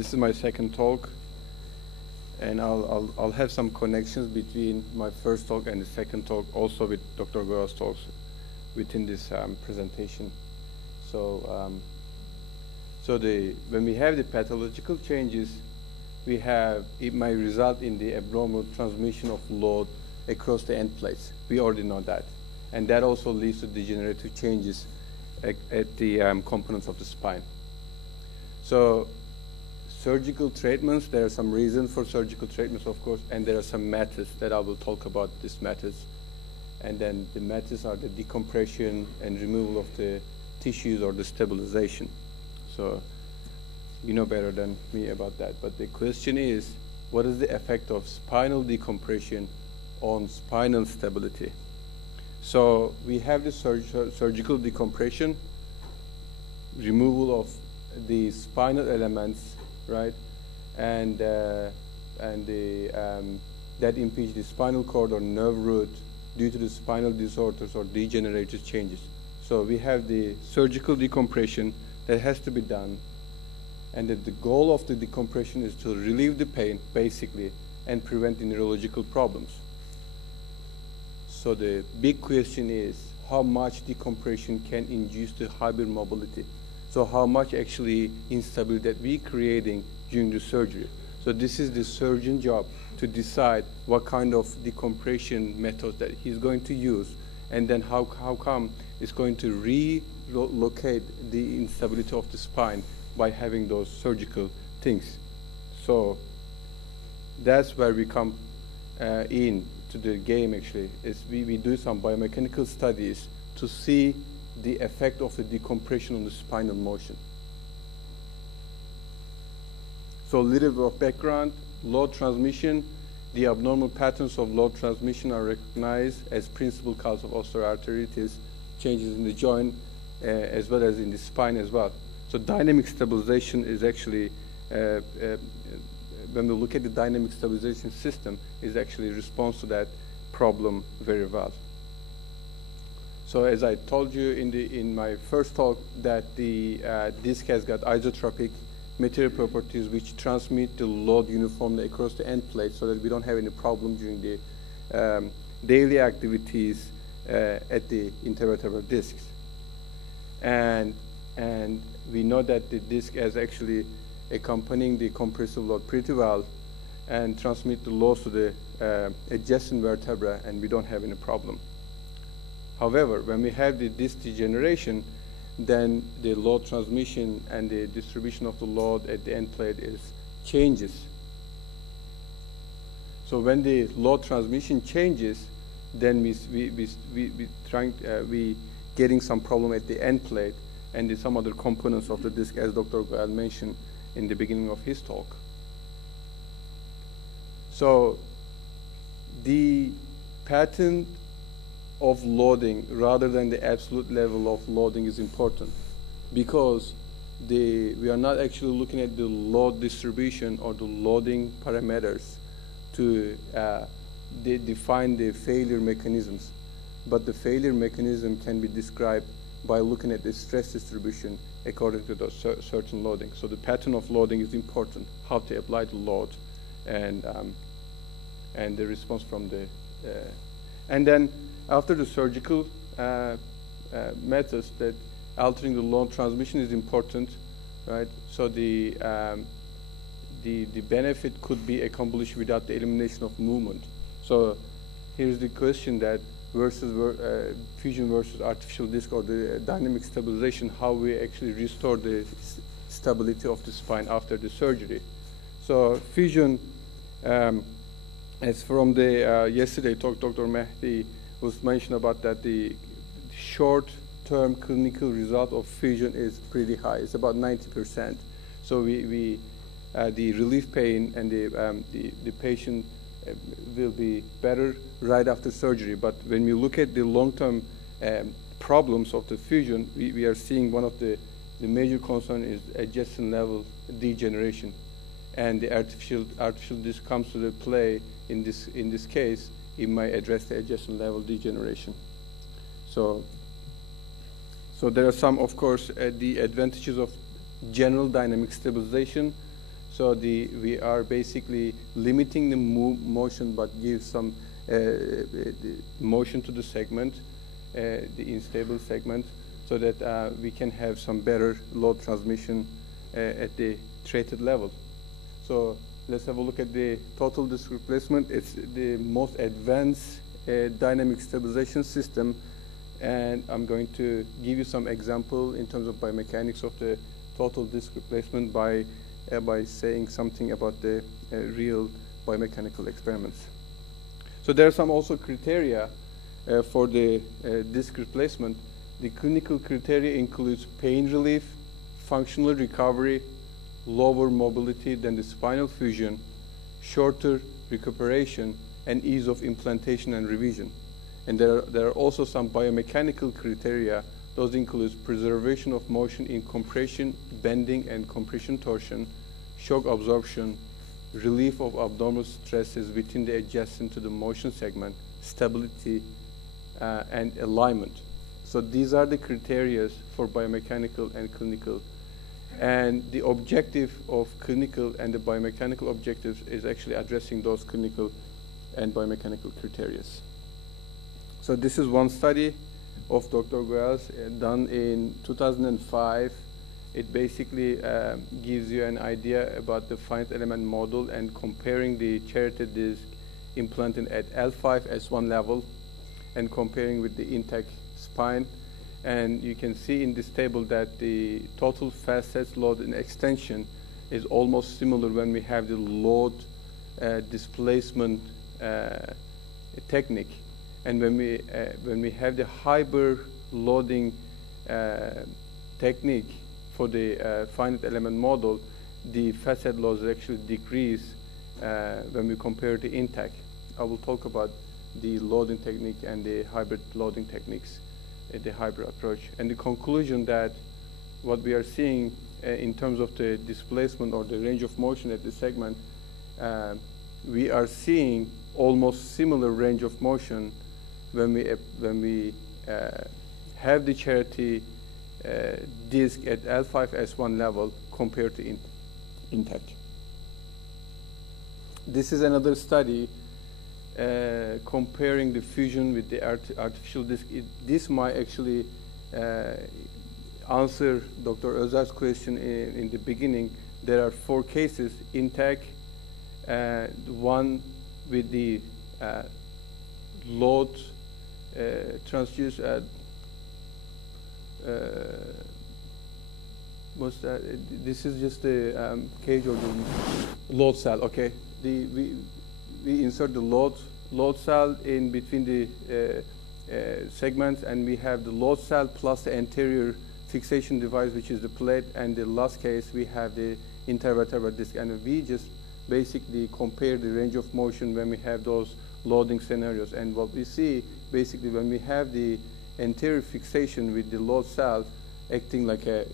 This is my second talk, and I'll have some connections between my first talk and the second talk, also with Dr. Gora's talks within this presentation. So, when we have the pathological changes, it might result in the abnormal transmission of load across the end plates. We already know that. And that also leads to degenerative changes at the components of the spine. So surgical treatments, there are some reasons for surgical treatments, of course, and there are some methods that I will talk about, these methods. And then the methods are the decompression and removal of the tissues or the stabilization. So you know better than me about that. But the question is, what is the effect of spinal decompression on spinal stability? So we have the surgical decompression, removal of the spinal elements, right? And that impedes the spinal cord or nerve root due to the spinal disorders or degenerative changes. So we have the surgical decompression that has to be done, and that the goal of the decompression is to relieve the pain, basically, and prevent the neurological problems. So the big question is, how much decompression can induce the hypermobility? So how much actually instability that we're creating during the surgery? So this is the surgeon's job to decide what kind of decompression method that he's going to use, and then how come it's going to relocate the instability of the spine by having those surgical things. So that's where we come in to the game, actually, is we do some biomechanical studies to see the effect of the decompression on the spinal motion. So a little bit of background, load transmission. The abnormal patterns of load transmission are recognized as principal cause of osteoarthritis, changes in the joint, as well as in the spine as well. So dynamic stabilization is actually, when we look at the dynamic stabilization system, is actually response to that problem very well. So as I told you in my first talk, that the disc has got isotropic material properties which transmit the load uniformly across the end plate, so that we don't have any problem during the daily activities at the intervertebral discs. And we know that the disc is actually accompanying the compressive load pretty well and transmit the loads to the adjacent vertebra, and we don't have any problem. However, when we have the disc degeneration, then the load transmission and the distribution of the load at the end plate changes. So when the load transmission changes, then we getting some problem at the end plate and some other components of the disc, as Dr. Goel mentioned in the beginning of his talk. So the pattern of loading rather than the absolute level of loading is important, because we are not actually looking at the load distribution or the loading parameters to define the failure mechanisms, but the failure mechanism can be described by looking at the stress distribution according to those certain loading. So the pattern of loading is important, how to apply the load, and the response from the and then after the surgical methods, that altering the load transmission is important, right? So the benefit could be accomplished without the elimination of movement. So here's the question, that fusion versus artificial disc or the dynamic stabilization, how we actually restore the stability of the spine after the surgery. So fusion, as from the yesterday talk, Dr. Mehdi was mentioned about that the short-term clinical result of fusion is pretty high. It's about 90%. So the relief pain and the patient will be better right after surgery. But when we look at the long-term problems of the fusion, we are seeing one of the major concern is adjacent level degeneration, and the artificial disc comes to the play in this case. It might address the adjacent level degeneration. So there are some, of course, the advantages of general dynamic stabilization. So we are basically limiting the motion, but give some motion to the segment, the unstable segment, so that we can have some better load transmission at the treated level. So let's have a look at the total disc replacement. It's the most advanced dynamic stabilization system, and I'm going to give you some example in terms of biomechanics of the total disc replacement by saying something about the real biomechanical experiments. So there are some also criteria for the disc replacement. The clinical criteria includes pain relief, functional recovery, lower mobility than the spinal fusion, shorter recuperation, and ease of implantation and revision. And there are also some biomechanical criteria. Those include preservation of motion in compression, bending, and compression torsion, shock absorption, relief of abdominal stresses within the adjacent to the motion segment, stability, and alignment. So these are the criteria for biomechanical and clinical. And the objective of clinical and the biomechanical objectives is actually addressing those clinical and biomechanical criteria. So this is one study of Dr. Goyal's done in 2005. It basically gives you an idea about the finite element model and comparing the charity disc implanted at L5 S1 level and comparing with the intact spine. And you can see in this table that the total facets, load, and extension is almost similar when we have the load displacement technique. And when we have the hybrid loading technique for the finite element model, the facet loads actually decrease when we compare the intact. I will talk about the loading technique and the hybrid loading techniques, the hybrid approach. And the conclusion that what we are seeing in terms of the displacement or the range of motion at the segment, we are seeing almost similar range of motion when we have the charity disc at L5 S1 level compared to intact. This is another study comparing the fusion with the artificial disc. This might actually answer Dr. Özer's question in the beginning. There are 4 cases, intact, one with the load transduce. What's that? This is just the cage or the load cell. Okay, we insert the load cell in between the segments, and we have the load cell plus the anterior fixation device, which is the plate, and the last case we have the intervertebral disc, and we just basically compare the range of motion when we have those loading scenarios. And what we see basically when we have the anterior fixation with the load cell acting like a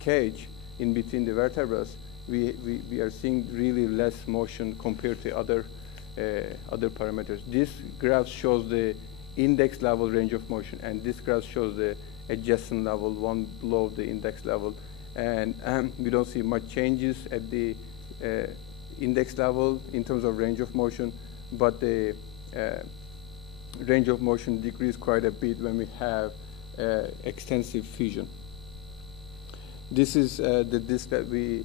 cage in between the vertebrae, we are seeing really less motion compared to other parameters. This graph shows the index level range of motion, and this graph shows the adjacent level, one below the index level. And we don't see much changes at the index level in terms of range of motion, but the range of motion decreased quite a bit when we have extensive fusion. This is the disc that we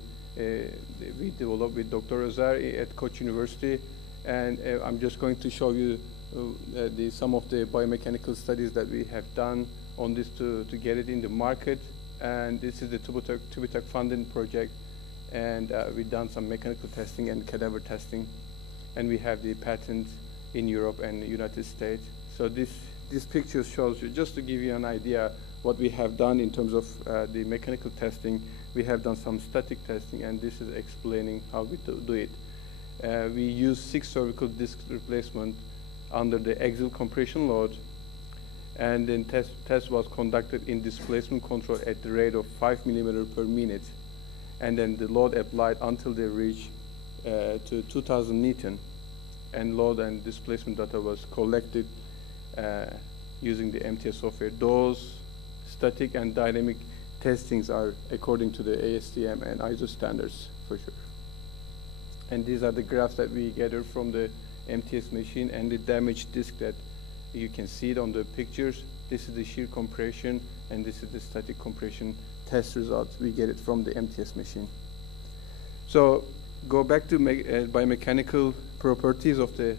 developed with Dr. Özer at Koç University, and I'm just going to show you some of the biomechanical studies that we have done on this to get it in the market. And this is the TÜBİTAK funding project, and we've done some mechanical testing and cadaver testing, and we have the patent in Europe and the United States. So this picture shows you, just to give you an idea what we have done in terms of the mechanical testing. We have done some static testing, and this is explaining how we do it. We use 6 cervical disc replacement under the axial compression load, and then test was conducted in displacement control at the rate of 5 millimeters per minute, and then the load applied until they reach to 2,000 Newton, and load and displacement data was collected using the MTS software. Those static and dynamic testings are according to the ASTM and ISO standards for sure. And these are the graphs that we gathered from the MTS machine and the damaged disc that you can see it on the pictures. This is the shear compression, and this is the static compression test results. We get it from the MTS machine. So go back to biomechanical properties of the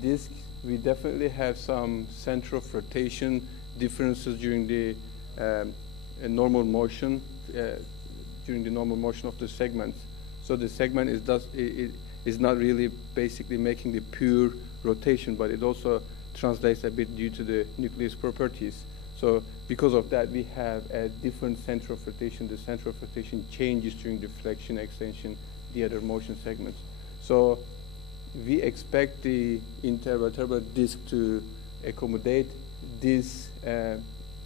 disc. We definitely have some center of rotation differences during the normal motion, of the segments. So the segment is not really basically making the pure rotation, but it also translates a bit due to the nucleus properties. So because of that, we have a different center of rotation. The center of rotation changes during the flexion, extension, the other motion segments. So we expect the intervertebral disc to accommodate these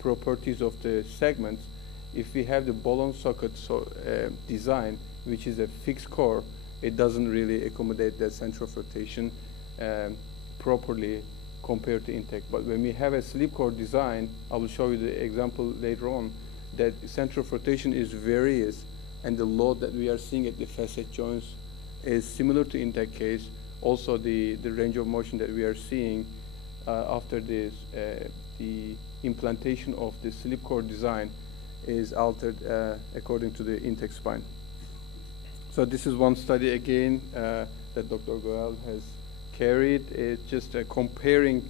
properties of the segments. If we have the ball-on socket design, which is a fixed core, it doesn't really accommodate that center of rotation properly compared to intake. But when we have a slip core design, I will show you the example later on, that center of rotation is various, and the load that we are seeing at the facet joints is similar to intake case. Also, the range of motion that we are seeing after this, the implantation of the slip core design is altered according to the intake spine. So this is one study again that Dr. Goel has carried. It's just comparing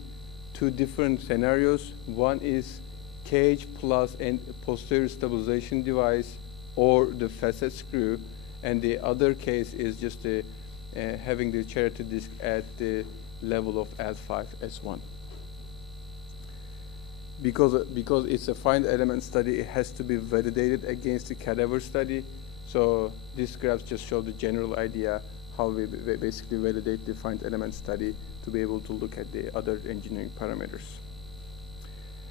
two different scenarios. One is cage plus and posterior stabilization device or the facet screw, and the other case is just having the charity disc at the level of L5, S1. Because it's a finite element study, it has to be validated against the cadaver study. So these graphs just show the general idea how we basically validate the finite element study to be able to look at the other engineering parameters.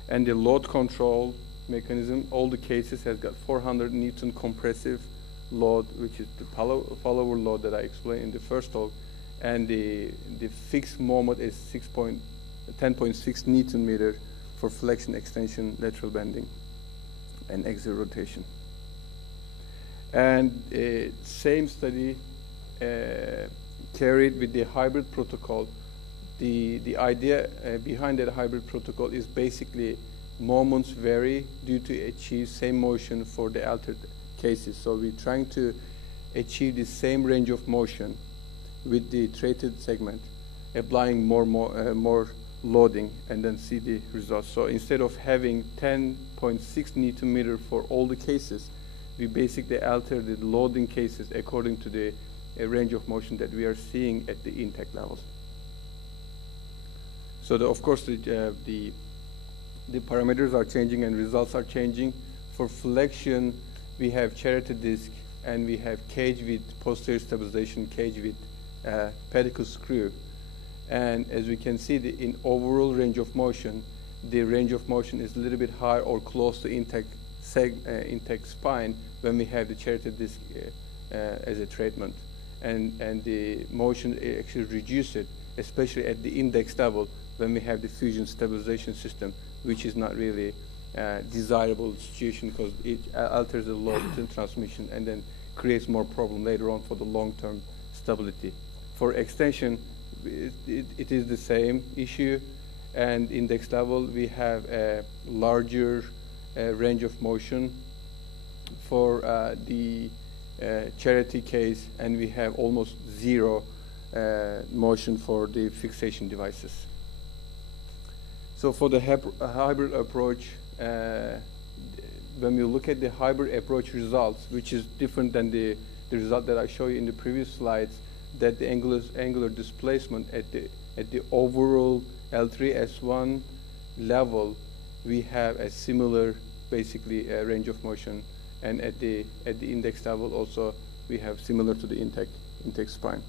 And the load control mechanism, all the cases has got 400 Newton compressive load, which is the follower load that I explained in the first talk, and the fixed moment is 10.6 Newton meter for flexion, extension, lateral bending, and axial rotation. And same study carried with the hybrid protocol. The idea behind that hybrid protocol is basically moments vary due to achieve same motion for the altered cases. So we're trying to achieve the same range of motion with the treated segment, applying more loading, and then see the results. So instead of having 10.6 Newton meter for all the cases, we basically alter the loading cases according to the range of motion that we are seeing at the intake levels. So of course the parameters are changing and results are changing. For flexion, we have charity disc and we have cage with posterior stabilization, cage with pedicle screw. And as we can see, in overall range of motion, the range of motion is a little bit higher or close to intake spine when we have the charity disc as a treatment. And the motion actually reduces, especially at the index level when we have the fusion stabilization system, which is not really desirable situation because it alters the load transmission and then creates more problem later on for the long-term stability. For extension, it is the same issue, and index level we have a larger range of motion for the charity case, and we have almost zero motion for the fixation devices. So for the hybrid approach, when we look at the hybrid approach results, which is different than the result that I showed you in the previous slides, that the angular displacement at the overall L3-S1 level, we have a similar basically range of motion, and at the index level also we have similar to the intake spine.